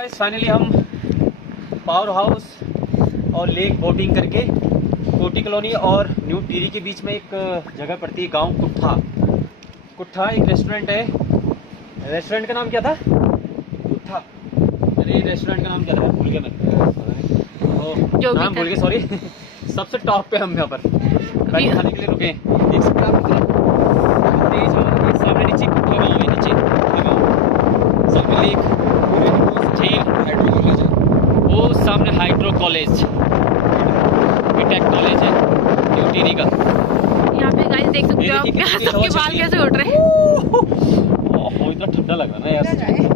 Finally हम power house और lake boating करके कोटी कॉलोनी और न्यू टिहरी के बीच में एक जगह पड़ती है, गांव कुट्ठा। कुट्ठा एक रेस्टोरेंट है। रेस्टोरेंट का नाम क्या था? कुट्ठा। अरे रेस्टोरेंट का नाम क्या था? भूल गया मैं। नाम भूल गया, सॉरी। सबसे टॉप पे हम यहाँ पर खाने के लिए रुके। देख सकते हैं आप तेज हवा, सामने नीचे कुट्ठा गाँव है, नीचे सामने लेक, झील, वो सामने हाइड्रो कॉलेज, बीटेक कॉलेज है न्यू टिहरी का। यहाँ पे गाइस देख सकते हो आप, यहाँ सबके बाल कैसे उठ रहे हैं। इतना ठंडा लग रहा है ना यार।